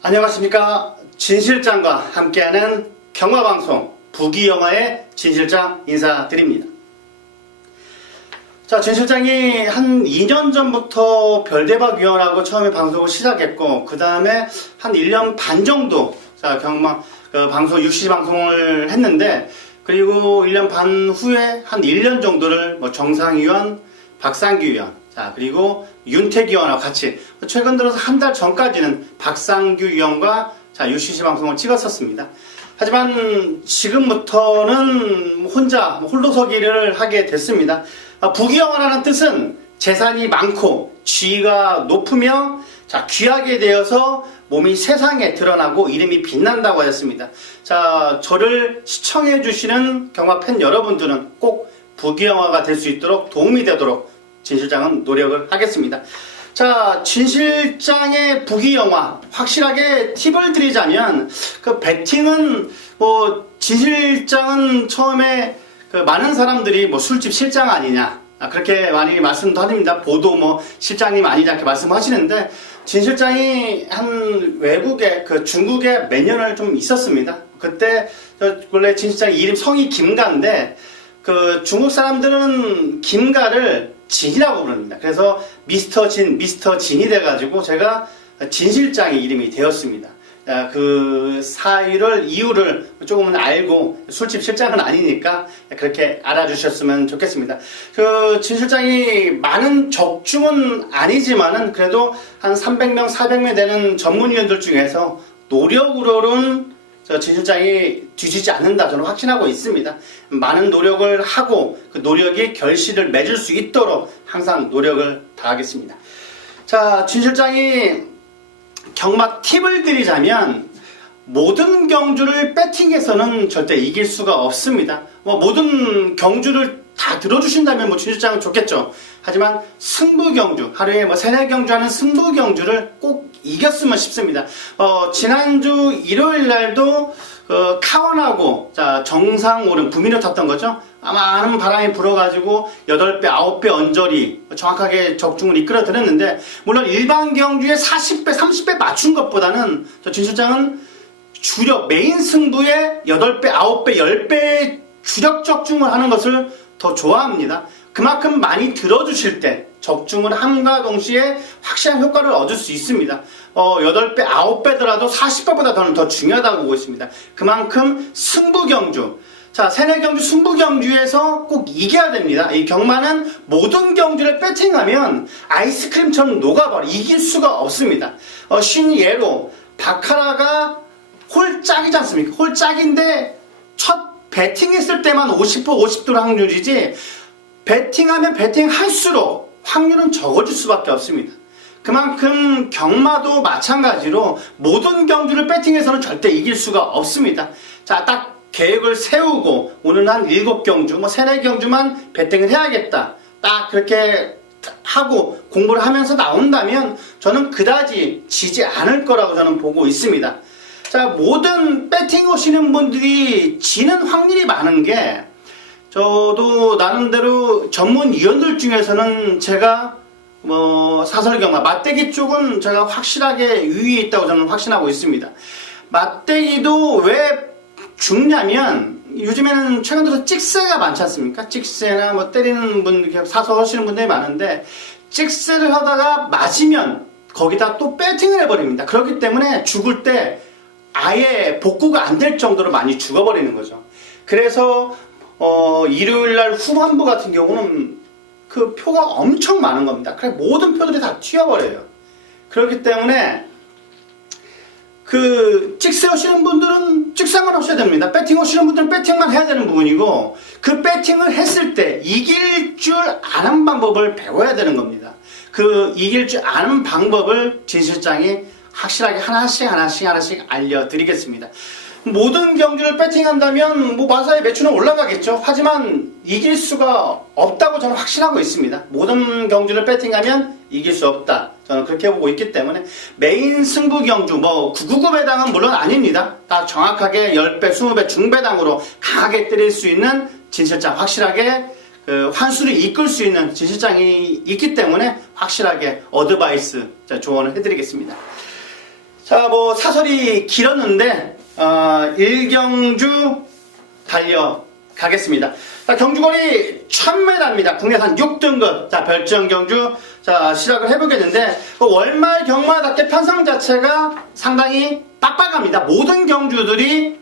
안녕하십니까. 진실장과 함께하는 경마방송 부기영화의 진실장 인사드립니다. 자, 진실장이 한 2년 전부터 별대박위원하고 처음에 방송을 시작했고, 그 다음에 한 1년 반 정도 경마 방송 UC 방송을 했는데, 그리고 1년 반 후에 한 1년 정도를 정상위원, 박상규 위원, 자, 그리고 윤택 위원하고 같이 최근 들어서 한 달 전까지는 박상규 위원과 UCC 방송을 찍었었습니다. 하지만 지금부터는 혼자 홀로서기를 하게 됐습니다. 부귀영화라는 뜻은 재산이 많고 지위가 높으며 귀하게 되어서 몸이 세상에 드러나고 이름이 빛난다고 하였습니다. 자, 저를 시청해 주시는 경마 팬 여러분들은 꼭 부귀영화가 될 수 있도록 도움이 되도록 진실장은 노력을 하겠습니다. 자, 진실장의 부귀영화 확실하게 팁을 드리자면, 그 배팅은 진실장은 처음에 많은 사람들이 술집 실장 아니냐 그렇게 많이 말씀도 하십니다. 보도 실장님 아니냐 이렇게 말씀하시는데, 진실장이 한 외국에 중국에 몇 년을 좀 있었습니다. 그때 원래 진실장 이름 성이 김가인데, 중국 사람들은 김가를 진이라고 부릅니다. 그래서 미스터 진이 돼가지고 제가 진실장의 이름이 되었습니다. 그 이유를 조금은 알고, 술집 실장은 아니니까 그렇게 알아주셨으면 좋겠습니다. 진실장이 많은 적중은 아니지만은 그래도 한 300명, 400명 되는 전문위원들 중에서 노력으로는 진실장이 뒤지지 않는다 저는 확신하고 있습니다. 많은 노력을 하고 그 노력이 결실을 맺을 수 있도록 항상 노력을 다하겠습니다. 자, 진실장이 경마 팁을 드리자면, 모든 경주를 배팅해서는 절대 이길 수가 없습니다. 모든 경주를 다 들어주신다면 진실장은 좋겠죠. 하지만 승부 경주, 하루에 3-4경주 하는 승부 경주를 꼭 이겼으면 싶습니다. 지난주 일요일 날도 카원하고 정상 오름 부미를 탔던 거죠. 많은 바람이 불어가지고 8배, 9배 언저리 정확하게 적중을 이끌어 드렸는데, 물론 일반 경주에 40배, 30배 맞춘 것보다는 진실장은 주력 메인 승부에 8배, 9배, 10배 주력 적중을 하는 것을 더 좋아합니다. 그만큼 많이 들어주실 때 적중을 함과 동시에 확실한 효과를 얻을 수 있습니다. 8배, 9배더라도 40배보다 저는 더 중요하다고 보고 있습니다. 그만큼 승부경주, 3-4경주 승부경주에서 꼭 이겨야 됩니다. 이 경마는 모든 경주를 배팅하면 아이스크림처럼 녹아버려 이길 수가 없습니다. 예로 바카라가 홀짝이지 않습니까? 홀짝인데 첫 배팅했을 때만 50% 확률이지, 배팅하면 배팅할수록 확률은 적어질 수밖에 없습니다. 그만큼 경마도 마찬가지로 모든 경주를 배팅해서는 절대 이길 수가 없습니다. 딱 계획을 세우고 오늘 한 7경주, 3-4경주만 배팅을 해야겠다, 딱 그렇게 하고 공부를 하면서 나온다면 저는 그다지 지지 않을 거라고 저는 보고 있습니다. 모든 배팅 오시는 분들이 지는 확률이 많은 게, 저도 나름대로 전문위원들 중에서는 제가 사설경마, 맞대기 쪽은 제가 확실하게 유의에 있다고 저는 확신하고 있습니다. 맞대기도 왜 죽냐면, 요즘에는 최근 들어서 찍새가 많지 않습니까? 찍새나 때리는 분, 사서 하시는 분들이 많은데, 찍새를 하다가 맞으면 거기다 또 배팅을 해버립니다. 그렇기 때문에 죽을 때 아예 복구가 안 될 정도로 많이 죽어버리는 거죠. 그래서 일요일날 후반부 같은 경우는 그 표가 엄청 많은 겁니다. 그래서 모든 표들이 다 튀어버려요. 그렇기 때문에 찍새 오시는 분들은 찍새만 오셔야 됩니다. 배팅 오시는 분들은 배팅만 해야 되는 부분이고, 그 배팅을 했을 때 이길 줄 아는 방법을 배워야 되는 겁니다. 이길 줄 아는 방법을 진실장이 확실하게 하나씩 알려드리겠습니다. 모든 경주를 배팅한다면 마사의 매출은 올라가겠죠. 하지만 이길 수가 없다고 저는 확신하고 있습니다. 모든 경주를 배팅하면 이길 수 없다, 저는 그렇게 보고 있기 때문에 메인 승부 경주 999배당은 물론 아닙니다. 딱 정확하게 10배, 20배 중배당으로 강하게 때릴 수 있는 진실장, 확실하게 환수를 이끌 수 있는 진실장이 있기 때문에 확실하게 어드바이스 조언을 해드리겠습니다. 자, 뭐 사설이 길었는데 1경주 달려가겠습니다. 자, 경주거리 1000m입니다. 국내산 6등급. 자, 별정 경주. 자, 시작을 해보겠는데, 월말 경마답게 편성 자체가 상당히 빡빡합니다. 모든 경주들이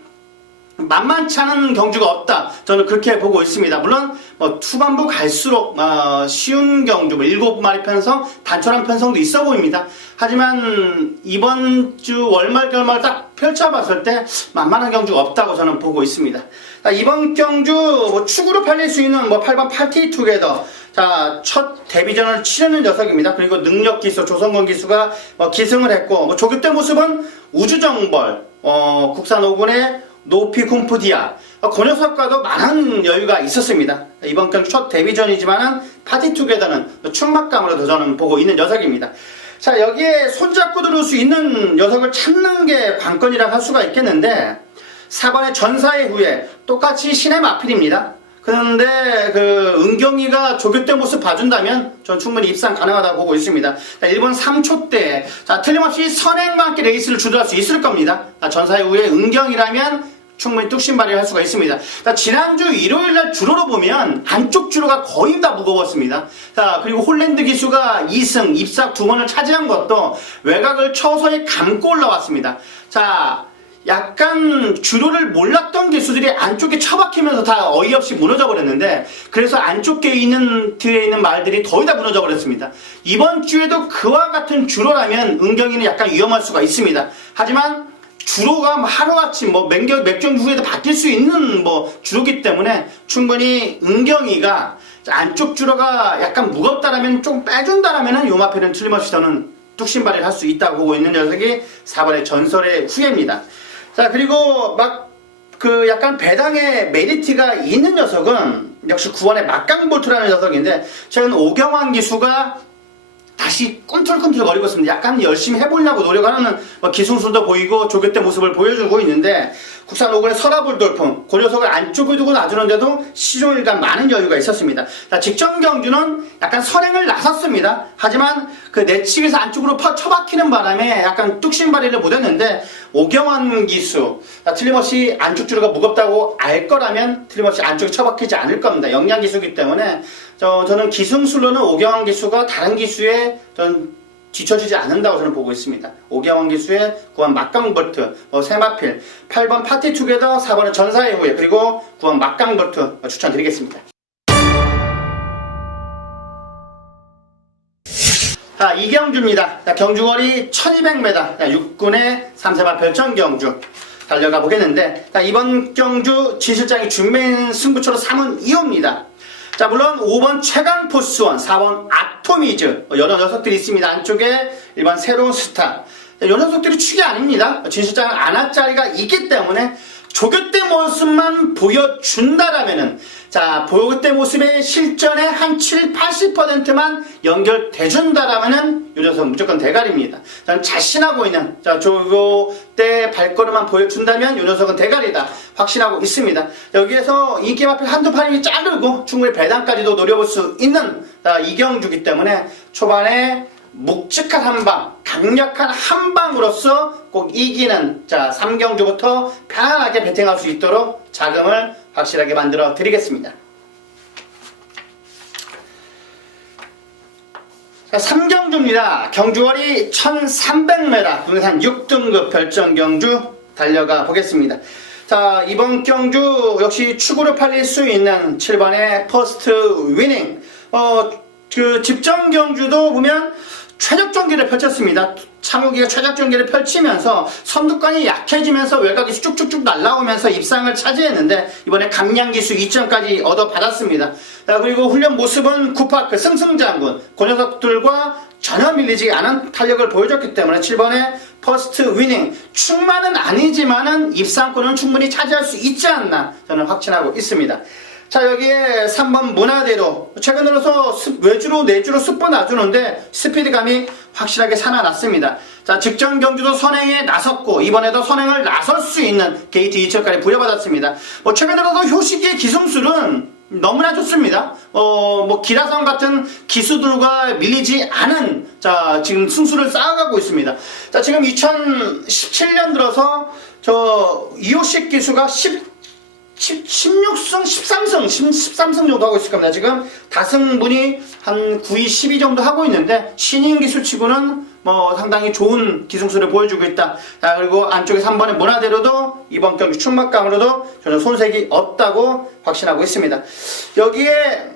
만만치 않은 경주가 없다. 저는 그렇게 보고 있습니다. 물론 후반부 갈수록 쉬운 경주, 7마리 편성, 단촐한 편성도 있어 보입니다. 하지만 이번 주 월말 결말 딱 펼쳐봤을 때 만만한 경주가 없다고 저는 보고 있습니다. 자, 이번 경주 축으로 팔릴 수 있는 8번 파티 투게더. 자, 첫 데뷔전을 치르는 녀석입니다. 그리고 능력 기수, 조성권 기수가 기승을 했고, 조교대 모습은 우주정벌, 국산 5군의 노피 쿰프디아. 그 녀석과도 많은 여유가 있었습니다. 이번 경주 첫 데뷔전이지만은 파티 투게더는 충막감으로 저는 보고 있는 녀석입니다. 자, 여기에 손잡고 들어올 수 있는 녀석을 찾는 게 관건이라 할 수가 있겠는데, 4번의 전사의 후예, 똑같이 신의 마필입니다. 그런데 은경이가 조교대 모습 봐준다면 전 충분히 입상 가능하다고 보고 있습니다. 자, 1번 3초 때, 자, 틀림없이 선행과 함께 레이스를 주도할 수 있을 겁니다. 자, 전사의 후예 은경이라면 충분히 뚝심발휘를 할 수가 있습니다. 자, 지난주 일요일날 주로로 보면 안쪽 주로가 거의 다 무거웠습니다. 자, 그리고 홀랜드 기수가 2승, 입삭 2번을 차지한 것도 외곽을 처서에 감고 올라왔습니다. 자, 약간 주로를 몰랐던 기수들이 안쪽에 처박히면서 다 어이없이 무너져 버렸는데, 그래서 안쪽에 있는 뒤에 있는 말들이 거의 다 무너져 버렸습니다. 이번 주에도 그와 같은 주로라면 은경이는 약간 위험할 수가 있습니다. 하지만 주로가 하루아침 몇 경주 후에도 바뀔 수 있는 주로기 때문에 충분히 은경이가 안쪽 주로가 약간 무겁다라면 좀 빼준다라면 요 마패는 틀림없이 저는 뚝심발휘를 할 수 있다고 보고 있는 녀석이 4번의 전설의 후예입니다. 자, 그리고 약간 배당의 메리트가 있는 녀석은 역시 9번의 막강볼트라는 녀석인데, 최근 오경환 기수가 다시 꿈틀꿈틀 거리고 있습니다. 약간 열심히 해보려고 노력하는 기술도 보이고 조교대 모습을 보여주고 있는데, 국산 5군의 서라볼 돌풍, 그 녀석을 안쪽에 두고 놔주는데도 시종일관 많은 여유가 있었습니다. 자, 직전 경주는 약간 선행을 나섰습니다. 하지만 내측에서 안쪽으로 쳐박히는 바람에 약간 뚝심발휘를 못했는데, 오경환 기수, 자, 틀림없이 안쪽 주로가 무겁다고 알 거라면 틀림없이 안쪽에 쳐박히지 않을 겁니다. 영양 기수이기 때문에 저는 기승술로는 오경환 기수가 다른 기수에 뒤처지지 않는다고 저는 보고 있습니다. 오경환 기수의 9번 막강볼트, 세마필, 8번 파티 투게더, 4번은 전사의 후예, 그리고 9번 막강볼트 추천드리겠습니다. 자, 이경주입니다. 자, 경주거리 1200m, 6군의 3세마 별정 경주 달려가 보겠는데, 자, 이번 경주 진실장이 준비인 승부처로 3은 2호입니다. 자, 물론 5번 최강포스원, 4번 아토미즈, 여러 녀석들이 있습니다. 안쪽에 1번 새로운 스타. 이 녀석들이 축이 아닙니다. 진실장은 안아짜리가 있기 때문에 조교대 모습만 보여준다라면은, 자, 조교대 모습의 실전에 한 80%만 연결돼준다라면은 이 녀석은 무조건 대가리입니다. 저는 자신하고 있는, 자, 조교대 발걸음만 보여준다면 이 녀석은 대가리다 확신하고 있습니다. 여기에서 인기 마필 한두 판이 자르고 충분히 배당까지도 노려볼 수 있는 이경주기 때문에 초반에 묵직한 한방, 강력한 한방으로서 꼭 이기는 3경주부터 편안하게 배팅할 수 있도록 자금을 확실하게 만들어 드리겠습니다. 자, 3경주입니다. 경주거리 1300m, 국내산 6등급 별정 경주 달려가 보겠습니다. 자, 이번 경주 역시 축으로 팔릴 수 있는 7번의 퍼스트 위닝. 집정 경주도 보면 최적 전개를 펼쳤습니다. 창욱이가 최적 전개를 펼치면서 선두권이 약해지면서 외곽이 쭉쭉쭉 날라오면서 입상을 차지했는데, 이번에 감량기수 2점까지 얻어받았습니다. 그리고 훈련 모습은 쿠파크 승승장군, 그 녀석들과 전혀 밀리지 않은 탄력을 보여줬기 때문에 7번의 퍼스트 위닝, 충만은 아니지만은 입상권은 충분히 차지할 수 있지 않나 저는 확신하고 있습니다. 자, 여기에 3번 문화대로, 최근 들어서 외주로 내주로 습번 놔주는데 스피드감이 확실하게 살아났습니다. 자, 직전 경주도 선행에 나섰고 이번에도 선행을 나설 수 있는 게이트 2철까지 부여받았습니다. 최근 들어서 효시기의 기승술은 너무나 좋습니다. 뭐 기라성 같은 기수들과 밀리지 않은 자 지금 승수를 쌓아가고 있습니다. 자 지금 2017년 들어서 저 이호식 기수가 16승, 13승 정도 하고 있을 겁니다. 지금 다승분이 한 9위, 12 정도 하고 있는데 신인 기수치고는 뭐 상당히 좋은 기승수를 보여주고 있다. 자, 그리고 안쪽에 3번의 문화대로도 이번 경기 충막강으로도 저는 손색이 없다고 확신하고 있습니다. 여기에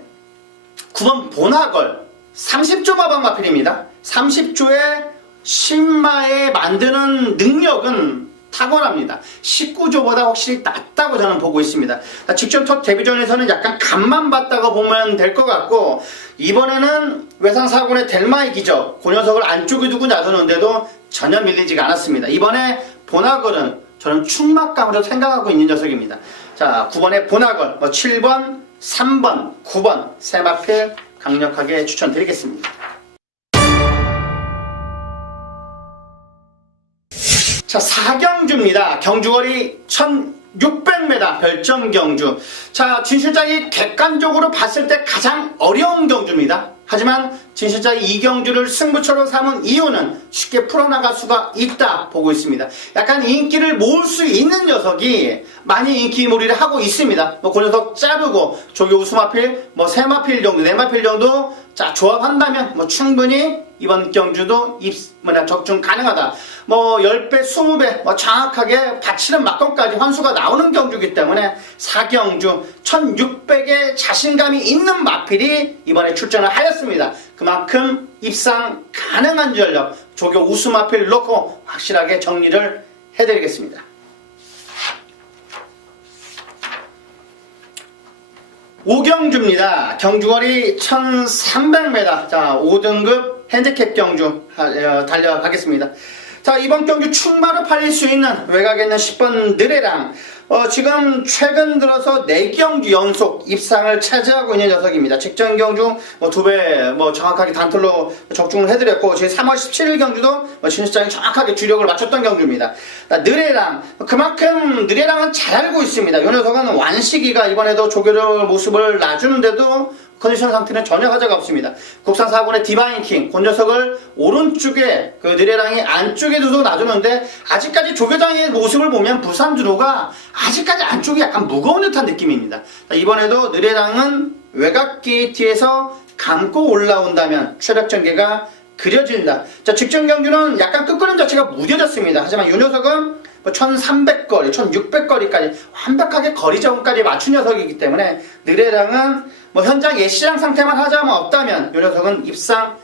9번 보나걸 30조 마방 마필입니다. 30조의 신마에 만드는 능력은 탁월합니다. 19조보다 확실히 낫다고 저는 보고 있습니다. 직전 첫 데뷔전에서는 약간 간만 봤다고 보면 될 것 같고 이번에는 외상사군의 델마의 기적 그 녀석을 안쪽에 두고 나서는데도 전혀 밀리지가 않았습니다. 이번에 보나걸은 저는 충막감으로 생각하고 있는 녀석입니다. 자 9번의 보나걸 7번, 3번, 9번 세 마필 강력하게 추천드리겠습니다. 자, 4경주입니다. 경주거리 1600m 별정 경주. 자, 진 실장이 객관적으로 봤을 때 가장 어려운 경주입니다. 하지만 진 실장이 이 경주를 승부처로 삼은 이유는 쉽게 풀어나갈 수가 있다 보고 있습니다. 약간 인기를 모을 수 있는 녀석이 많이 인기몰이를 하고 있습니다. 뭐 그 녀석 자르고 조교 우수마필, 뭐 세마필 정도, 네마필 정도 자 조합한다면 뭐 충분히 이번 경주도 적중 가능하다. 뭐 10배, 20배 뭐 정확하게 바치는 막건까지 환수가 나오는 경주이기 때문에 4경주 1600의 자신감이 있는 마필이 이번에 출전을 하였습니다. 그만큼 입상 가능한 전력 조교 우수마필 놓고 확실하게 정리를 해드리겠습니다. 5경주입니다. 경주거리 1300m. 자, 5등급 핸디캡 경주 달려가겠습니다. 자, 이번 경주 충마로 팔릴 수 있는 외곽에 있는 10번 느레랑 지금 최근 들어서 4경주 연속 입상을 차지하고 있는 녀석입니다. 직전 경주 뭐 2배 뭐 정확하게 단틀로 적중을 해드렸고 제 3월 17일 경주도 진실장이 정확하게 주력을 맞췄던 경주입니다. 느레랑 그만큼 느레랑은 잘 알고 있습니다. 이 녀석은 완식이가 이번에도 조교를 모습을 놔주는데도 컨디션 상태는 전혀 하자가 없습니다. 국산 4군의 디바인킹, 그 녀석을 오른쪽에 그 느레랑이 안쪽에 두고 놔주는데 아직까지 조교장의 모습을 보면 부산 주로가 아직까지 안쪽이 약간 무거운 듯한 느낌입니다. 이번에도 느레랑은 외곽 게이트에서 감고 올라온다면 최력 전개가 그려진다. 자, 직전 경주는 약간 끝걸음 자체가 무뎌졌습니다. 하지만 이 녀석은 1300거리, 1600거리까지 완벽하게 거리 적응까지 맞춘 녀석이기 때문에 느레랑은 현장 예시장 상태만 하자면 없다면 이 녀석은 입상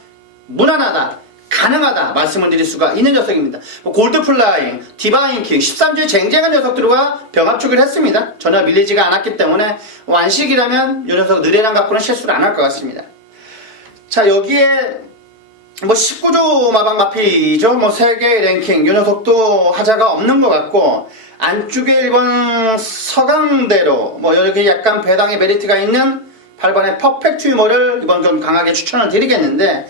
무난하다, 가능하다 말씀을 드릴 수가 있는 녀석입니다. 골드플라잉, 디바인킹, 13주에 쟁쟁한 녀석들과 병합축을 했습니다. 전혀 밀리지가 않았기 때문에 완식이라면 이 녀석 느레랑 갖고는 실수를 안 할 것 같습니다. 자, 여기에 19조 마방 마필이죠. 세계 랭킹 이 녀석도 하자가 없는 것 같고 안쪽에 1번 서강대로 여기 약간 배당의 메리트가 있는 8번의 퍼펙트 유머를 이번 좀 강하게 추천을 드리겠는데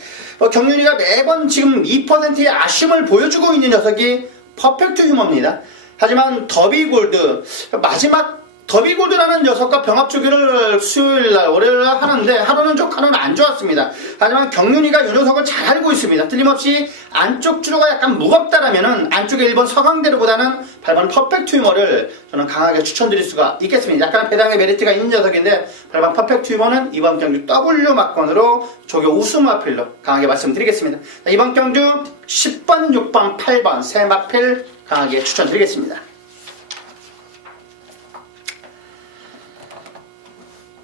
경륜이가 매번 지금 2%의 아쉬움을 보여주고 있는 녀석이 퍼펙트 유머입니다. 하지만 더비골드 마지막 더비골드라는 녀석과 병합주기를 수요일날 월요일날 하는데 하루는 좋고 하루는 안 좋았습니다. 하지만 경륜이가 이 녀석을 잘 알고 있습니다. 틀림없이 안쪽 주로가 약간 무겁다라면은 안쪽에 1번 서강대로보다는 8번 퍼펙트 유머를 저는 강하게 추천드릴 수가 있겠습니다. 약간 배당의 메리트가 있는 녀석인데 8번 퍼펙트 유머는 이번 경주 W 막건으로 조교 우수마필로 강하게 말씀드리겠습니다. 이번 경주 10번, 6번, 8번 세 마필 강하게 추천드리겠습니다.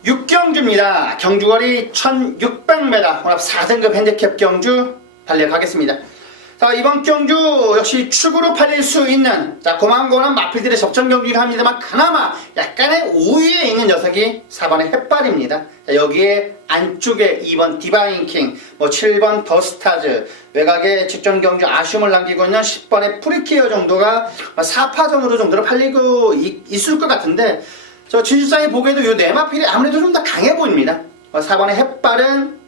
6경주입니다. 경주거리 1600m 혼합 4등급 핸디캡 경주 달려가겠습니다. 자, 이번 경주 역시 축으로 팔릴 수 있는 고만고만한 마필들의 접전 경주를 합니다만 그나마 약간의 우위에 있는 녀석이 4번의 햇발입니다. 자, 여기에 안쪽에 2번 디바인킹, 7번 더스타즈, 외곽에 직전 경주 아쉬움을 남기고 있는 10번의 프리키어 정도가 4파전으로 정도로 팔리고 있을 것 같은데 진실장이 보기에도 이 네마필이 아무래도 좀 더 강해 보입니다. 4번의 햇발은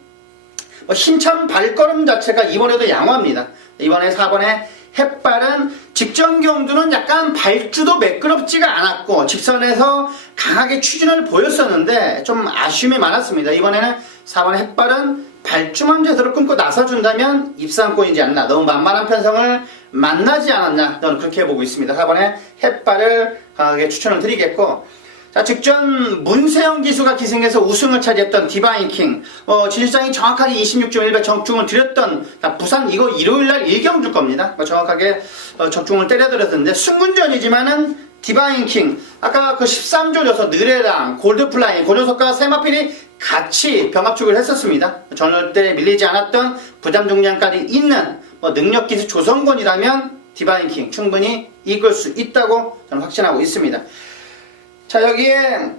힘찬 발걸음 자체가 이번에도 양호합니다. 이번에 4번의 햇발은 직전 경주는 약간 발주도 매끄럽지가 않았고 직선에서 강하게 추진을 보였었는데 좀 아쉬움이 많았습니다. 이번에는 4번 햇발은 발주만 제대로 끊고 나서준다면 입상권이지 않나, 너무 만만한 편성을 만나지 않았나, 저는 그렇게 보고 있습니다. 4번에 햇발을 강하게 추천을 드리겠고, 자, 직전 문세영 기수가 기승해서 우승을 차지했던 디바인킹, 진실장이 정확하게 26.1배 적중을 드렸던, 부산 이거 일요일날 1경주 겁니다. 정확하게 적중을 때려드렸는데 승군전이지만은 디바인킹, 아까 그 13조여서 느레랑 골드플라잉, 그 녀석과 세마필이 같이 병합축을 했었습니다. 전월대 밀리지 않았던 부담 중량까지 있는 능력기수 조성권이라면 디바인킹 충분히 이끌 수 있다고 저는 확신하고 있습니다. 자, 여기에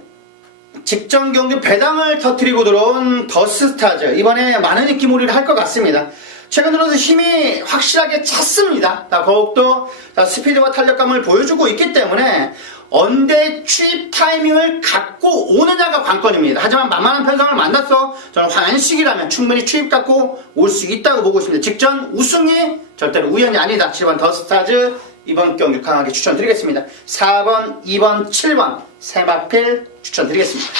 직전 경주 배당을 터뜨리고 들어온 더스타즈, 이번에 많은 인기몰이를 할 것 같습니다. 최근 들어서 힘이 확실하게 찼습니다. 더욱더 스피드와 탄력감을 보여주고 있기 때문에 언제 취입 타이밍을 갖고 오느냐가 관건입니다. 하지만 만만한 편성을 만나서 저는 환식이라면 충분히 취입 갖고 올 수 있다고 보고 있습니다. 직전 우승이 절대로 우연이 아니다. 7번 더스타즈 이번 경기 강하게 추천드리겠습니다. 4번, 2번, 7번 세마필 추천드리겠습니다.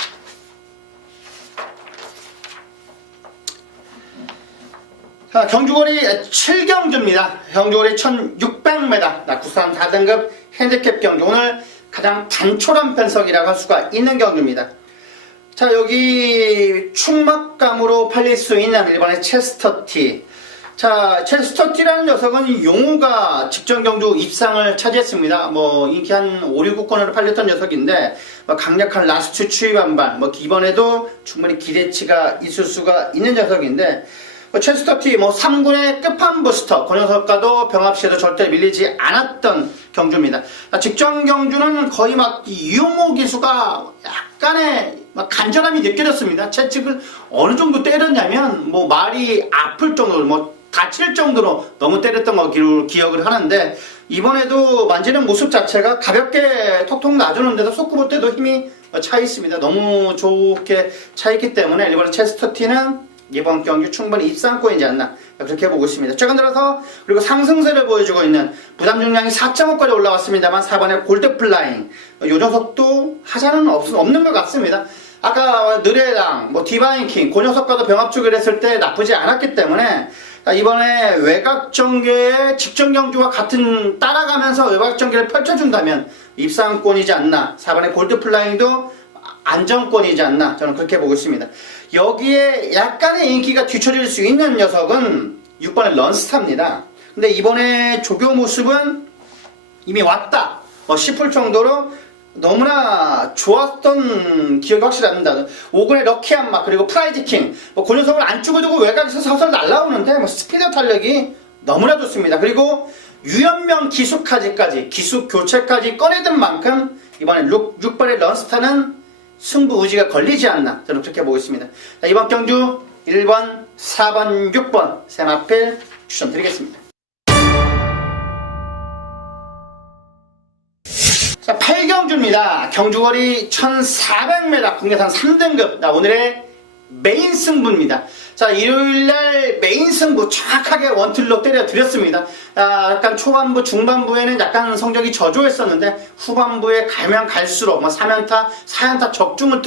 자, 경주거리 7경주입니다. 경주거리 1600m, 국산 4등급 핸디캡 경주. 오늘 가장 단촐한 편성이라고 할 수가 있는 경주입니다. 자, 여기 충막감으로 팔릴 수 있는 일본의 체스터티. 자, 체스터티라는 녀석은 용우가 직전 경주 입상을 차지했습니다. 인기 한 5, 6위권으로 팔렸던 녀석인데, 강력한 라스트 추입 한발, 이번에도 충분히 기대치가 있을 수가 있는 녀석인데, 체스터티 3군의 끝판 부스터, 그 녀석과도 병합시에도 절대 밀리지 않았던 경주입니다. 직전 경주는 거의 이용호 기수가 약간의 간절함이 느껴졌습니다. 채찍을 어느 정도 때렸냐면 말이 아플 정도로 다칠 정도로 너무 때렸던 거 기억을 하는데, 이번에도 만지는 모습 자체가 가볍게 톡톡 놔주는데도 속구볼 때도 힘이 차 있습니다. 너무 좋게 차 있기 때문에 이번에 체스터티는 이번 경기 충분히 입상권이지 않나, 그렇게 보고 있습니다. 최근 들어서 그리고 상승세를 보여주고 있는 부담 중량이 4.5까지 올라왔습니다만 4번의 골드플라잉, 요 녀석도 하자는 없는 것 같습니다. 아까 느레랑 디바인킹 그 녀석과도 병합축을 했을 때 나쁘지 않았기 때문에 이번에 외곽전개의 직전 경주와 같은 따라가면서 외곽전개를 펼쳐준다면 입상권이지 않나, 4번의 골드플라잉도 안정권이지 않나, 저는 그렇게 보고 있습니다. 여기에 약간의 인기가 뒤처질 수 있는 녀석은 6번의 런스타입니다. 근데 이번에 조교 모습은 이미 왔다 싶을 정도로 너무나 좋았던 기억이 확실히 납니다. 5군의 럭키한 막, 그리고 프라이즈킹, 그 녀석을 안 죽어두고 외곽에서 서서 날라오는데 스피드 탄력이 너무나 좋습니다. 그리고 유연명 기수까지 기수 교체까지 꺼내든 만큼 이번에 6번의 런스타는 승부 의지가 걸리지 않나, 저는 그렇게 보고 있습니다. 자, 이번 경주 1번, 4번, 6번 세마필 추천드리겠습니다. 자, 8경주입니다. 경주거리 1400m, 국내산 3등급. 오늘의 메인 승부입니다. 자, 일요일날 메인 승부 정확하게 원툴로 때려드렸습니다. 약간 초반부, 중반부에는 약간 성적이 저조했었는데 후반부에 가면 갈수록 3연타, 4연타 적중을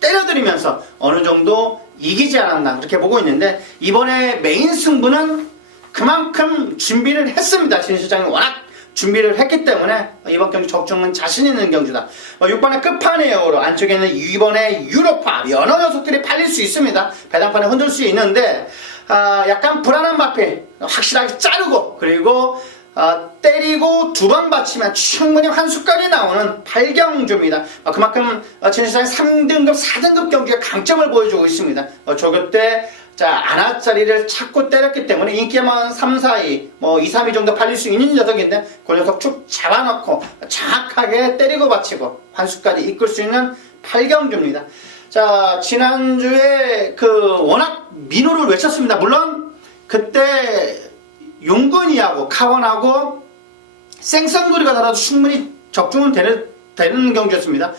때려드리면서 어느 정도 이기지 않았나, 그렇게 보고 있는데, 이번에 메인 승부는 그만큼 준비를 했습니다. 진 실장이 워낙 준비를 했기 때문에 이번 경기 적중은 자신 있는 경주다. 6번의 끝판에어로 안쪽에는 2번의 유로파, 여러 녀석들이 팔릴 수 있습니다. 배당판에 흔들 수 있는데, 약간 불안한 마필 확실하게 자르고, 그리고 때리고 두 번 받치면 충분히 환수까지 나오는 8경주입니다. 그만큼 진실상의 3등급, 4등급 경기의 강점을 보여주고 있습니다. 조교 때 안아짜리를 찾고 때렸기 때문에 인기만 3, 4위, 2, 3위 정도 팔릴 수 있는 녀석인데, 그 녀석 축 잡아놓고 정확하게 때리고 받치고 환수까지 이끌 수 있는 8경주입니다. 자, 지난주에 워낙 민호를 외쳤습니다. 물론 그때 용건이하고 카원하고 생선거리가 달아도 충분히 적중은 되는 경주였습니다.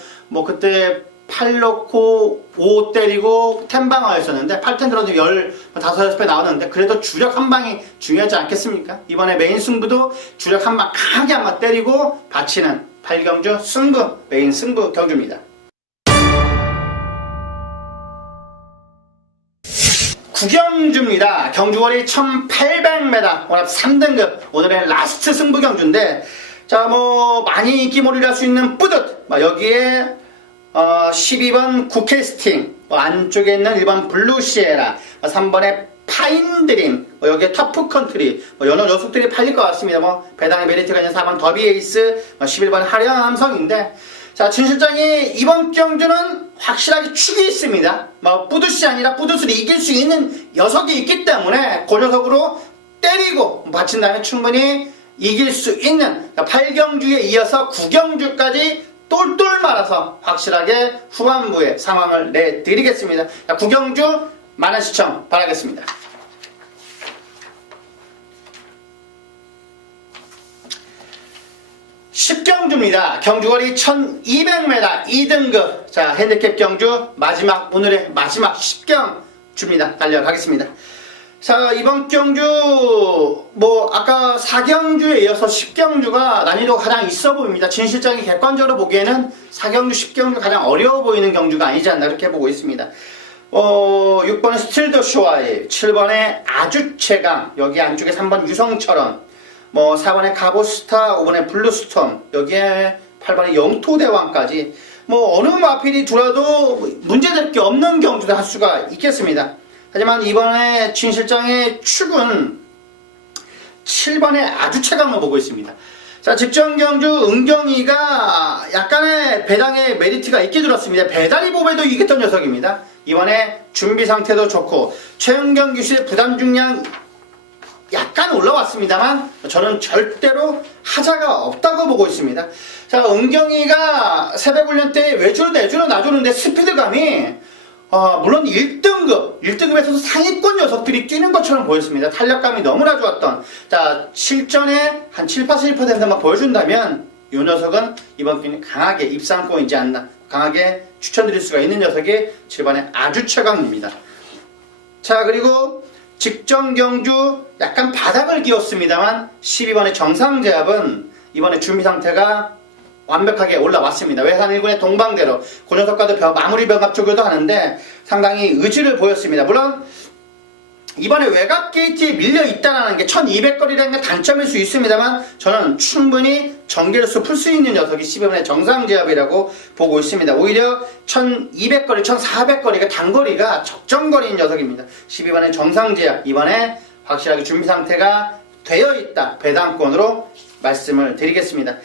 그때 8 넣고 5 때리고 10방어였었는데 8텐 들어도 15배 나왔는데 그래도 주력 한 방이 중요하지 않겠습니까? 이번에 메인 승부도 주력 한 방 강하게 한 방 때리고 바치는 8경주 승부, 메인 승부 경주입니다. 구경주입니다. 경주거리 1800m, 워낙 3등급, 오늘의 라스트 승부 경주인데, 자, 많이 인기몰이를 할 수 있는 뿌듯, 여기에 12번 구캐스팅, 안쪽에 있는 1번 블루시에라, 3번에 파인드림, 여기에 터프컨트리, 여러 녀석들이 팔릴 것 같습니다. 배당의 메리트가 있는 4번 더비에이스, 11번 하려함성인데, 자, 진 실장이 이번 경주는 확실하게 축이 있습니다. 뿌듯이 아니라 뿌듯을 이길 수 있는 녀석이 있기 때문에 그 녀석으로 때리고 바친 다음에 충분히 이길 수 있는 8경주에 이어서 9경주까지 똘똘 말아서 확실하게 후반부에 상황을 내드리겠습니다. 9경주 많은 시청 바라겠습니다. 10경주입니다. 경주거리 1200m 2등급. 자, 핸디캡 경주 오늘의 마지막 10경주입니다. 달려가겠습니다. 자, 이번 경주, 아까 4경주에 이어서 10경주가 난이도가 가장 있어 보입니다. 진 실장이 객관적으로 보기에는 4경주, 10경주 가장 어려워 보이는 경주가 아니지 않나 그렇게 보고 있습니다. 6번에 스틸더 쇼아이, 7번에 아주 최강, 여기 안쪽에 3번 유성철원, 4번에 가보스타, 5번에 블루스톰, 여기에 8번에 영토대왕까지 어느 마필이 들어도 문제될 게 없는 경주도 할 수가 있겠습니다. 하지만 이번에 진 실장의 축은 7번에 아주 최강을 보고 있습니다. 자, 직전 경주 은경이가 약간의 배당의 메리트가 있게 들었습니다. 배달이 보배도 이겼던 녀석입니다. 이번에 준비 상태도 좋고 최은경 기수의 부담 중량 약간 올라왔습니다만 저는 절대로 하자가 없다고 보고 있습니다. 자, 은경이가 새벽훈련 때 외주로 내주로 놔주는데 스피드감이 물론 1등급에서도 상위권 녀석들이 뛰는 것처럼 보였습니다. 탄력감이 너무나 좋았던, 자, 실전에 한 7%만 보여준다면 이 녀석은 이번 편이 강하게 입상권이지 않나, 강하게 추천드릴 수가 있는 녀석이 7번의 아주 최강입니다. 자, 그리고 직전 경주 약간 바닥을 기웠습니다만 12번의 정상제압은 이번에 준비 상태가 완벽하게 올라왔습니다. 외산 1군의 동방대로 그 녀석과도 마무리 병합 쪽으로도 하는데 상당히 의지를 보였습니다. 물론 이번에 외곽 게이트에 밀려 있다는 게 1200거리라는 게 단점일 수 있습니다만 저는 충분히 전개로서 풀 수 있는 녀석이 12번의 정상제압이라고 보고 있습니다. 오히려 1200거리, 1400거리가 단거리가 적정거리인 녀석입니다. 12번의 정상제압, 이번에 확실하게 준비 상태가 되어 있다, 배당권으로 말씀을 드리겠습니다.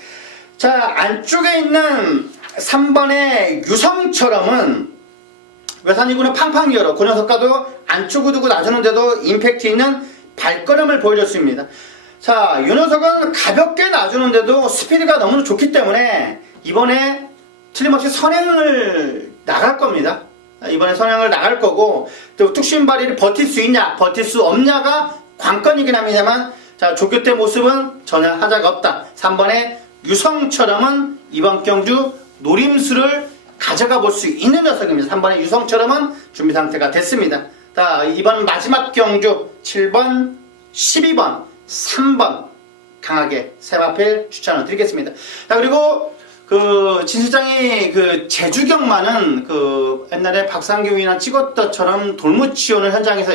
자, 안쪽에 있는 3번의 유성처럼은 외산이군의 팡팡이어로 그 녀석과도 안쪽을 두고 놔주는데도 임팩트 있는 발걸음을 보여줬습니다. 자, 이 녀석은 가볍게 놔주는데도 스피드가 너무 좋기 때문에 이번에 틀림없이 선행을 나갈 겁니다. 이번에 선행을 나갈 거고, 또 뚝심발이를 버틸 수 있냐 버틸 수 없냐가 관건이긴 합니다만, 자, 조교태 모습은 전혀 하자가 없다. 3번의 유성처럼은 이번 경주 노림수를 가져가 볼 수 있는 녀석입니다. 3번의 유성처럼은 준비 상태가 됐습니다. 자, 이번 마지막 경주 7번, 12번, 3번 강하게 세마필 추천을 드리겠습니다. 자, 그리고 진 실장이 제주경마는 옛날에 박상규이나 찍었던처럼 돌무치원을 현장에서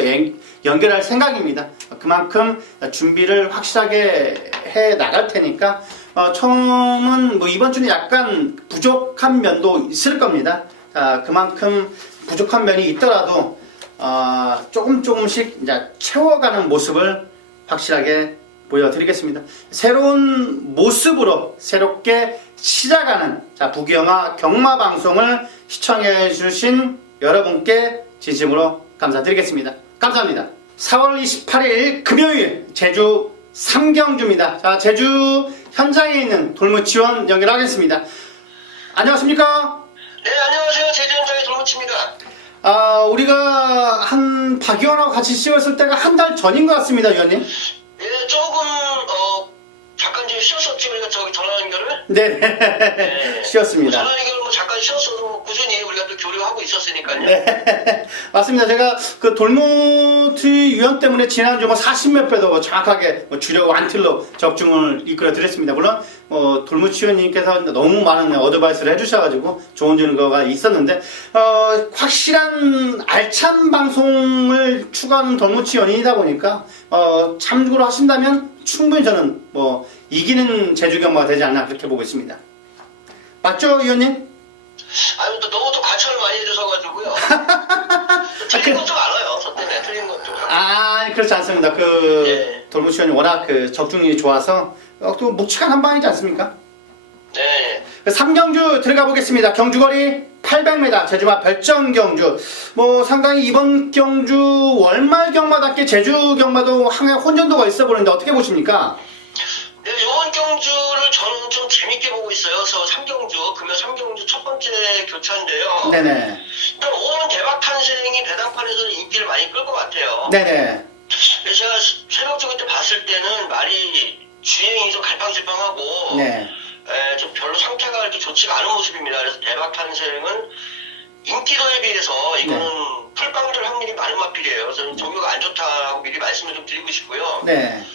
연결할 생각입니다. 그만큼 준비를 확실하게 해 나갈 테니까 처음은 이번 주는 약간 부족한 면도 있을 겁니다. 그만큼 부족한 면이 있더라도 조금씩 이제 채워가는 모습을 확실하게 보여드리겠습니다. 새로운 모습으로 새롭게 시작하는, 자, 부기영화 경마방송을 시청해주신 여러분께 진심으로 감사드리겠습니다. 감사합니다. 4월 28일 금요일 제주 3경주입니다. 자, 제주 현장에 있는 돌무치원 연결하겠습니다. 안녕하십니까? 네, 안녕하세요. 제주 현장의 돌무치입니다. 우리가 박의원하고 같이 씌웠을 때가 한 달 전인 것 같습니다, 위원님. 예, 조금 잠깐 좀 쉬었었지, 우리가 전화 연결을. 네, 쉬었습니다. 전화 연결로 잠깐 쉬었어도 꾸준히 우리가 있었으니까요. 네, 맞습니다. 제가 그 돌무트 유연 때문에 지난주 뭐 40몇 배도 뭐 정확하게 뭐 주력 완틀로 적중을 이끌어 드렸습니다. 물론 돌무트 위원님께서 너무 많은 어드바이스를 해주셔가지고 좋은 증거가 있었는데 확실한 알찬 방송을 추구하는 돌무트 위원이다 보니까 참고로 하신다면 충분히 저는 뭐 이기는 제주 경마가 되지 않나 그렇게 보고 있습니다. 맞죠, 위원님? 아유, 또 너무 또 과찬을 많이 해주셔가지고요. 틀린 것도 많아요. 저 때문에 틀린 것도. 그렇지 않습니다. 네. 돌무트 위원이 워낙 그 적중률이 좋아서 또 묵직한 한 방이지 않습니까? 네. 3경주 들어가 보겠습니다. 경주거리 800m 제주마 별정 경주. 뭐 상당히 이번 경주 월말 경마답게 제주 경마도 항해 혼전도가 있어 보이는데 어떻게 보십니까? 네, 이번 경주를 저는 좀 재밌게 보고 있어요. 그래서 3경주, 금요 3경주 첫 번째 교차인데요. 네네. 일단 5번 대박 탄생이 배당판에서는 인기를 많이 끌 것 같아요. 네네. 근데 제가 새벽적일 때 봤을 때는 말이 주행이 좀 갈팡질팡하고 네. 좀 별로 상태가 그렇게 좋지가 않은 모습입니다. 그래서 대박 탄생은 인기도에 비해서 이거는 풀빵들 확률이 많은 마필이에요. 저는 종교가 안 좋다고 미리 말씀을 좀 드리고 싶고요. 네.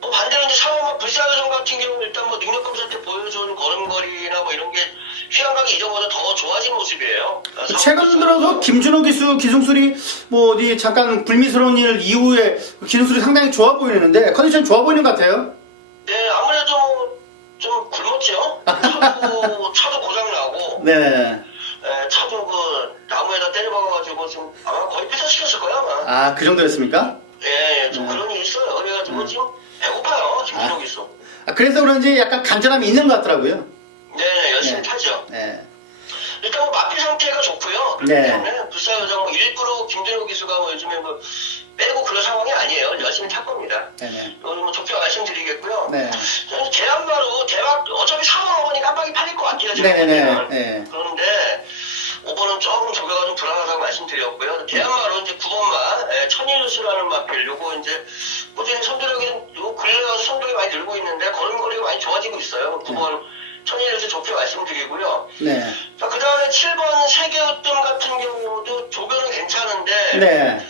뭐 반대로 이제 상호막 불사조정 같은 경우는 일단 뭐 능력 검사 때 보여준 걸음걸이나 뭐 이런 게 휘황각이 이전보다 더 좋아진 모습이에요. 최근 들어서 김준호 기수 기술이 뭐 어디 잠깐 불미스러운 일 이후에 기술이 상당히 좋아 보이는데 컨디션 좋아 보이는 것 같아요. 네, 아무래도 좀 굶었죠. 차도 고장나고, 네. 차도 그 나무에다 때려박아가지고 지금 아마 거의 폐차시켰을 거야 아마. 그 정도였습니까? 예, 좀 그런 일이 있어요. 그래가지고 지금 배고파요. 김준호 기수. 그래서 그런지 약간 간절함이 있는 것 같더라고요. 네, 열심히 네. 타죠. 네. 일단 뭐 마필 상태가 좋고요. 그렇기 네. 때문에 불사여정 뭐 일부러 김준호 기수가 뭐 요즘에 뭐 빼고 그런 상황이 아니에요. 열심히 탈 겁니다. 네네. 오늘 뭐 좋게 말씀드리겠고요. 네. 저는 제한마로 대박 어차피 4번 5번이 깜빡이 팔릴 것 같아요. 제가 네네네. 보기에는. 네. 그런데 5번은 조금 조교가 좀 불안하다고 말씀드렸고요. 대한마로 이제 9번마 천일뉴스라는 마필 요거 이제 꾸준히 선두력이 요 근래 와서 선두력이 많이 늘고 있는데 걸음걸이가 많이 좋아지고 있어요. 9번 천일뉴스 좋게 말씀드리고요. 네. 자, 그 다음에 7번 세계으뜸 같은 경우도 조교는 괜찮은데 네.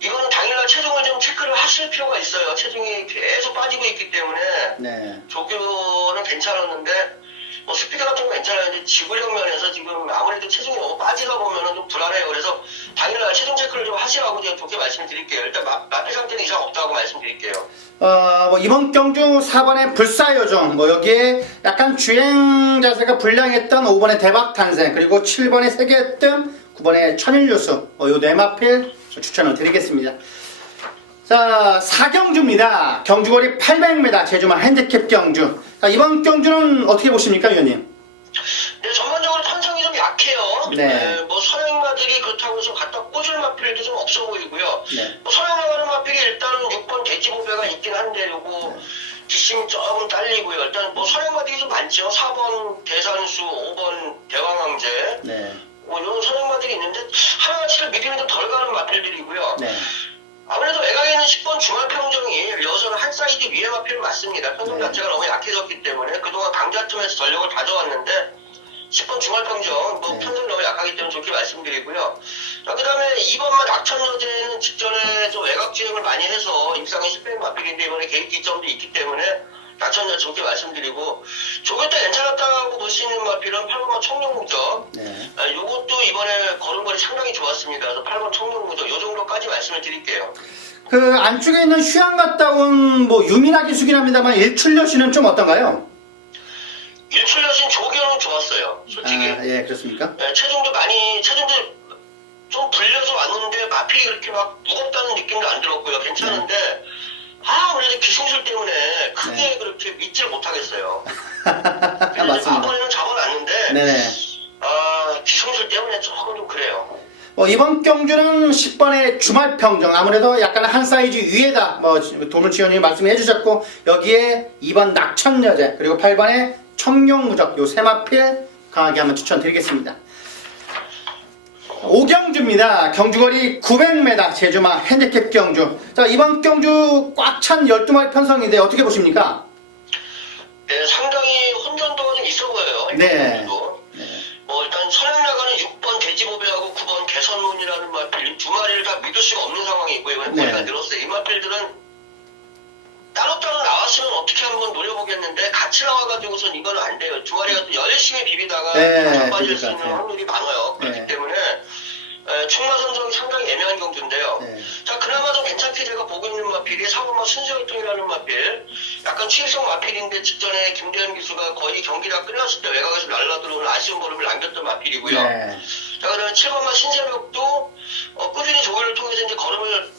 이거는 당일날 체중을 좀 체크를 하실 필요가 있어요. 체중이 계속 빠지고 있기 때문에 네. 조교는 괜찮았는데 뭐 스피드 같은 거 괜찮았는데 지구력 면에서 지금 아무래도 체중이 너무 빠지다 보면은 좀 불안해요. 그래서 당일날 체중 체크를 좀 하시라고 제가 좋게 말씀드릴게요. 일단 마필 상태는 이상 없다고 말씀드릴게요. 뭐 이번 경주 4번의 불사요정, 뭐 여기에 약간 주행 자세가 불량했던 5번의 대박 탄생, 그리고 7번의 세계뜸, 9번의 천일뉴스, 요 네마필 추천을 드리겠습니다. 자, 4경주입니다. 경주거리 800m 제주마 핸디캡 경주. 자, 이번 경주는 어떻게 보십니까, 위원님? 네, 전반적으로 탄성이 좀 약해요. 네. 뭐 선행마들이 그렇다고 해서 갖다 꽂을 마필도 좀 없어 보이고요. 네. 뭐 선행 나가는 마필이 일단은 6번 대지보배가 있긴 한데 요거 뒷심이 조금 딸리고요. 일단 뭐 선행마들이 좀 많죠. 4번 대산수, 5번 대왕왕제. 네. 뭐 이런 선행마들이 있는데 하나같이를 믿음이 좀 덜 가는 마필들이고요. 네. 아무래도 외곽에는 10번 중앙평정이 여서는 한 사이드 위에 마필 맞습니다. 평정 네. 자체가 너무 약해졌기 때문에 그동안 강자tum에서 전력을 가져왔는데 10번 중앙평정 뭐 네. 평정이 너무 약하기 때문에 좋게 말씀드리고요. 자, 그 다음에 2번만 낙천여제는 직전에 좀 외곽 주행을 많이 해서 입상에 실패한 마필인데 이번에 개인 기점도 있기 때문에 낙천여제 좋게 말씀드리고 조교 때 괜찮았다고 볼 수 있는 마필은 8번만 청룡무적. 네. 요것도 이번에 걸음걸이 상당히 좋았습니다. 그래서 8번 청룡무적 요 정도까지 말씀을 드릴게요. 그 안쪽에 있는 휴양 갔다 온 뭐 유민하기 수기랍니다만 일출여신은 좀 어떤가요? 일출여신 조교는 좋았어요. 솔직히. 예, 그렇습니까? 네, 체중도 좀 불려서 왔는데 마필이 그렇게 막 무겁다는 느낌도 안 들었고요. 괜찮은데 아무래도 기승술 때문에 크게 그렇게 믿지를 못하겠어요. 맞습니다. 마번에는 잡아놨는데 네네. 기승술 때문에 조금 좀 그래요. 이번 경주는 10번의 주말평정, 아무래도 약간 한 사이즈 위에다 도물치원님이 말씀해 주셨고, 여기에 2번 낙천여제, 그리고 8번의 청룡무적, 요 세마필 강하게 한번 추천드리겠습니다. 5경주입니다. 경주거리 900m 제주마 핸디캡 경주. 자, 이번 경주 꽉 찬 12마리 편성인데 어떻게 보십니까? 네, 상당히 혼전도가 좀 있어 보여요. 네. 경주도. 뭐 일단 선행 나가는 6번 대지보배하고 9번 돼요. 두 마리가 또 열심히 비비다가 네, 빠질 수 비빌 것 있는 같아요. 확률이 많아요. 그렇기 네. 때문에 충마 선정이 상당히 애매한 경주인데요. 네. 자, 그나마 좀 괜찮게 제가 보고 있는 마필이 4번마 순수혈통이라는 마필. 약간 취일성 마필인데 직전에 김대현 기수가 거의 경기 다 끝났을 때 외곽에서 날라 들어오는 아쉬운 걸음을 남겼던 마필이고요. 네. 자, 그다음에 7번마 신세력도 꾸준히 조회를 통해서 이제 걸음을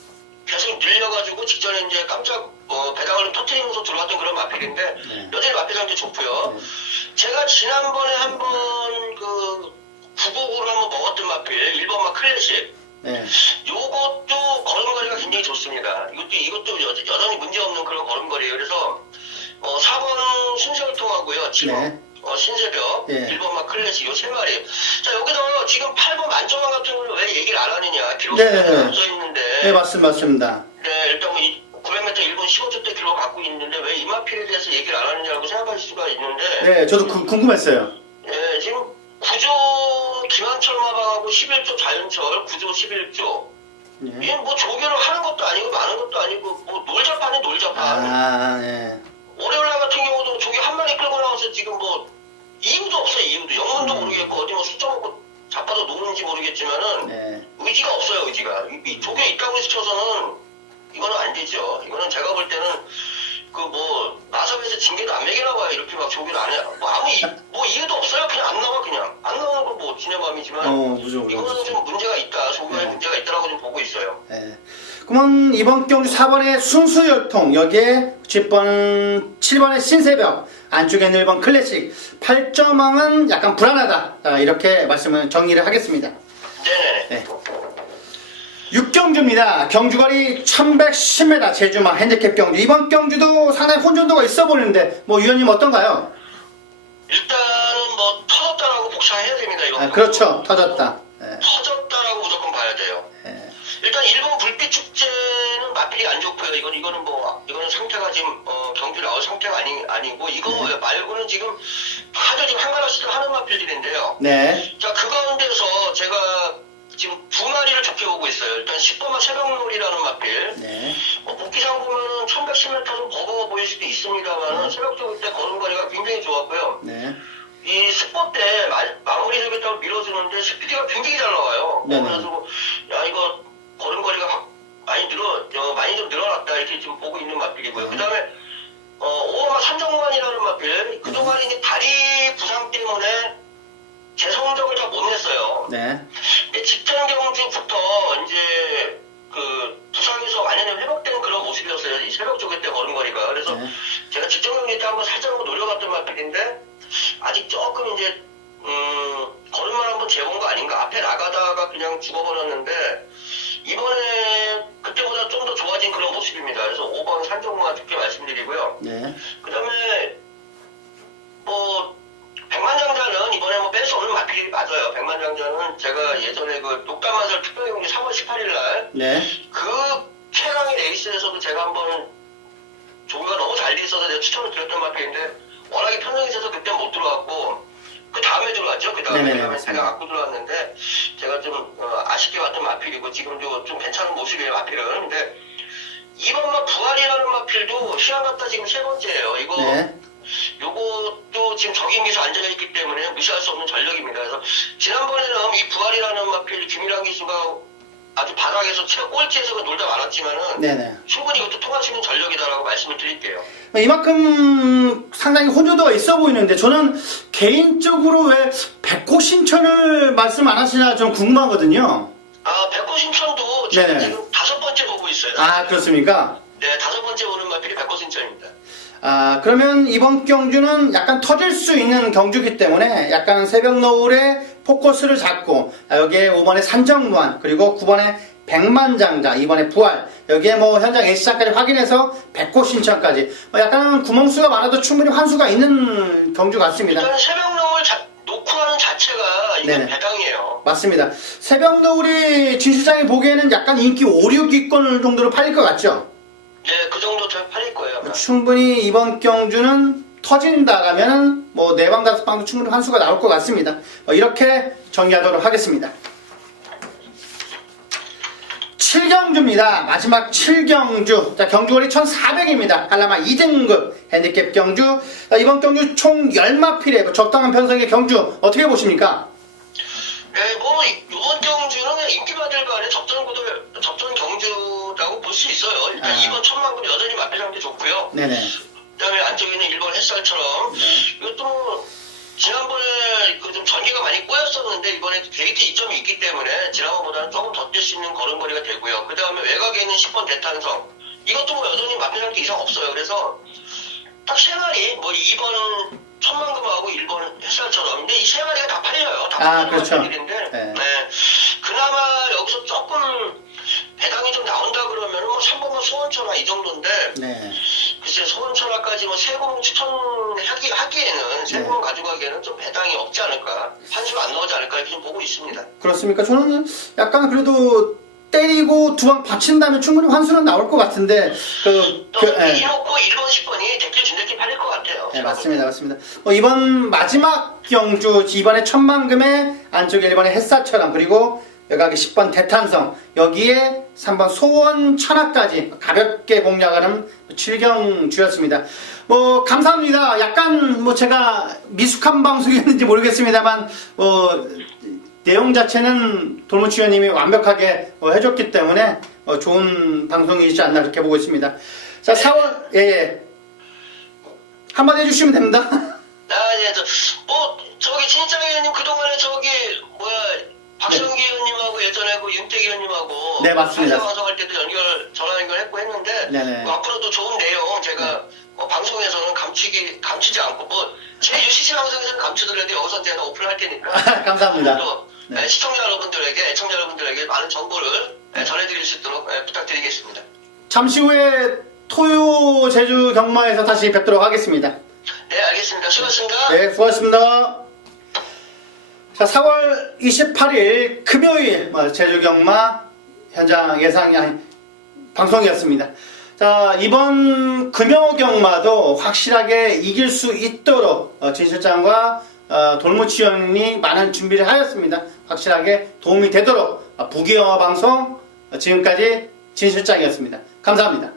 계속 늘려가지고 직전에 이제 깜짝 배당을 터트리면서 들어왔던 그런 마필인데 네. 여전히 마필 상태 좋고요. 네. 제가 지난번에 한번 그 구곡으로 한번 먹었던 마필 1번마 클래식 네. 요것도 걸음걸이가 굉장히 좋습니다. 이것도 여전히 문제없는 그런 걸음걸이에요. 그래서 4번 순세혈통하고요. 지금 네. 신세벽, 네. 1번마 클래식 요 세 마리. 자, 여기서 지금 8번 만점왕 같은 경우는 왜 얘기를 안 하느냐. 기록 네. 써 있는데. 네, 맞습니다. 네, 일단 뭐 900m 1분 15초 때 기록 갖고 있는데 왜 이 마필에 대해서 얘기를 안 하느냐고 생각할 수가 있는데. 네, 저도 궁금했어요. 네, 지금 구조 김한철 마방하고 11조 자연철, 구조 11조. 네. 이게 뭐 조교를 하는 것도 아니고 많은 것도 아니고 뭐 놀자판이 놀자판. 아, 네. 월요일날 같은 경우도 조교 한 마리 끌고 나와서 지금 뭐 이유도 없어요. 이유도 영문도 모르겠고 어디 뭐 숫자 먹고 자빠져 노는지 모르겠지만은 네. 의지가 없어요. 의지가 이 조교 있다고 해서 쳐서는 이거는 안 되죠. 이거는 제가 볼 때는 그 뭐 나섭에서 징계도 안 매기나 봐요. 이렇게 막 조교를 안 해. 뭐 아무 뭐 이유도 없어요. 그냥 안 나와 그냥 안 나오는 건 뭐 지네 마음이지만 그죠. 이거는 좀 문제가 있다. 조교에 네. 문제가 있다라고 좀 보고 있어요. 네. 그러면 이번 경주 4번의 순수혈통, 여기에 7번의 신세벽, 안쪽에는 1번 클래식, 8점왕은 약간 불안하다. 자, 이렇게 말씀을 정리를 하겠습니다. 네네네. 네. 6경주입니다. 경주거리 1110m 제주마 핸디캡 경주. 이번 경주도 상당히 혼전도가 있어 보이는데, 뭐 위원님 어떤가요? 일단은 뭐 터졌다라고 복사해야 됩니다. 이거. 그렇죠. 터졌다. 네. 터졌다라고 무조건 봐야 돼요. 네. 일단 일본 불빛 축제는 마필이 안 좋고요. 이거는 상태가 지금 경주 나올 상태가 아니고 이거 말고는 지금 아주 지금 한가라시들 하는 마필들인데요. 네. 자, 그 가운데서 제가 지금 두 마리를 접해보고 있어요. 일단 10번마 새벽놀이라는 마필. 네. 복귀상 보면은 1110m 좀 버거워 보일 수도 있습니다만 새벽적일 때 걸음걸이가 굉장히 좋았고요. 네. 이 스포 때 마무리 되겠다고 밀어주는데 스피드가 굉장히 잘 나와요. 네네. 그래서 야 이거 걸음걸이가 많이 좀 늘어났다 이렇게 좀 보고 있는 마필이고요. 네. 그다음에 5번마 산정관이라는 마필 그동안 이제 다리 부상 때문에 제 성적을 다 못 냈어요. 네. 근데 직전 경주부터 이제 그 부상에서 완전히 회복된 그런 모습이었어요. 이 새벽 쪽에 때 걸음걸이가. 그래서 네. 제가 직전 경기 때 한번 살짝 한번 놀려봤던 마필인데 아직 조금 이제 걸음만 한번 재본 거 아닌가. 앞에 나가다가 그냥 죽어버렸는데 이번에 그때보다 좀 더 좋아진 그런 모습입니다. 그래서 5번 산정무가 좋게 말씀드리고요. 네. 그 다음에 뭐 백만장자는 이번에 뭐 뺄 수 없는 마필이 맞아요. 백만장자는 제가 예전에 그 녹담마설 특별경기 3월 18일날 네. 그 최강의 레이스에서도 제가 한번 조교가 너무 잘 돼 있어서 내가 추천을 드렸던 마필인데 워낙에 편성이 있어서 그때 못 들어왔고 그 다음에 들어왔죠. 그 다음에 네네네, 제가 갖고 들어왔는데 제가 좀 아쉽게 왔던 마필이고 지금도 좀 괜찮은 모습이에요. 마필은. 근데 2번마 부활이라는 마필도 시간 갔다 지금 세 번째예요. 이거 네. 요것도 지금 적임기수 앉아있기 때문에 무시할 수 없는 전력입니다. 그래서 지난번에는 이 부활이라는 마필 김일환 기수가 아주 바닥에서 꼴찌에서 놀다 말았지만은 네네. 충분히 이것도 통할 수 있는 전력이다라고 말씀을 드릴게요. 이만큼 상당히 혼조도가 있어 보이는데 저는 개인적으로 왜 백호 신천을 말씀 안 하시나 좀 궁금하거든요. 아, 백호신천도 지금, 네네. 지금 5번째 보고 있어요. 아, 그렇습니까? 네, 5번째 오는 마필이 백호신천입니다. 아, 그러면 이번 경주는 약간 터질 수 있는 경주기 때문에 약간 새벽 노을에 포커스를 잡고 여기에 5번에 산정무한 그리고 9번에 백만장자, 이번에 부활 여기에 뭐 현장 A시장까지 확인해서 백호 신천까지 약간 구멍수가 많아도 충분히 환수가 있는 경주 같습니다. 일단 새벽 노을 놓고 하는 자체가 이건 네네. 배당이에요. 맞습니다. 새벽 노을이 진 실장이 보기에는 약간 인기 5, 6위권 정도로 팔릴 것 같죠? 네, 그 정도 팔릴 거예요. 아마. 충분히 이번 경주는 터진다 가면은 뭐 4방 5방도 충분히 환수가 나올 것 같습니다. 이렇게 정리하도록 하겠습니다. 7경주입니다. 마지막 7경주. 자, 경주거리 1400입니다. 한라마 2등급 핸디캡 경주. 자, 이번 경주 총 10마필의 적당한 편성의 경주 어떻게 보십니까? 네, 뭐 이번 경주는 인기받을 간의 접전 경주라고 볼 수 있어요. 일단 2번 천만금 여전히 마필상태 좋고요. 네네. 그다음에 안쪽에는 1번 햇살처럼 이것도 뭐 지난번에 그 좀 전기가 많이 꼬였었는데 이번에 게이트 이점이 있기 때문에 지난번보다는 조금 더 뛸 수 있는 걸음걸이가 되고요. 그 다음에 외곽에 있는 10번 대탄성 이것도 뭐 여전히 마필상태 이상 없어요. 그래서 딱 세 마리 뭐 2번 천만금하고 1번 햇살처럼 근데 이 세 마리가 다 팔려요. 다 팔리는 그렇죠. 마필인데 네. 그나마 여기서 조금 배당이 좀 나온다 그러면 뭐 3번만 소원천하 이 정도인데 네. 글쎄 소원천하까지 뭐 세구멍 추천하기에는 세구멍 가져가기에는 좀 배당이 없지 않을까 환수가 안 나오지 않을까 이렇게 좀 보고 있습니다. 그렇습니까? 저는 약간 그래도 때리고 두 방 받친다면 충분히 환수는 나올 것 같은데 이놓고 1번 10번이 대필 진대필 팔릴 것 같아요. 네, 맞습니다. 맞습니다. 이번 마지막 경주 이번에 천만금의 안쪽에 1번의 햇사처럼 그리고 외곽에 10번 대탄성 여기에 3번 소원 천하까지 가볍게 공략하는 7경주였습니다. 뭐 감사합니다. 약간 뭐 제가 미숙한 방송이었는지 모르겠습니다만 내용 자체는 돌무치 의원님이 완벽하게 해줬기 때문에 좋은 방송이지 않나 그렇게 보고 있습니다. 자, 4월 예. 한마디 해주시면 됩니다. 저기 진짜 의원님 그동안에 박성기 의원님하고 예전에 윤택 의원님하고 네, 맞습니다. 방송할 때도 전화 연결했고 했는데 앞으로도 좋은 내용 제가 방송에서는 감추지 않고 제 UCC 방송에서는 감추더라도 여기서 제가 오픈할 테니까 감사합니다. 또 시청자 여러분들에게 애청자 여러분들에게 많은 정보를 전해드릴 수 있도록 부탁드리겠습니다. 잠시 후에 토요 제주 경마에서 다시 뵙도록 하겠습니다. 네, 알겠습니다. 수고하셨습니다. 네, 수고하셨습니다. 자, 4월 28일 금요일 제주 경마 현장 예상 방송이었습니다. 자, 이번 금요 경마도 확실하게 이길 수 있도록 진 실장과 돌무치 형이 많은 준비를 하였습니다. 확실하게 도움이 되도록 부기영화 방송 지금까지 진 실장이었습니다. 감사합니다.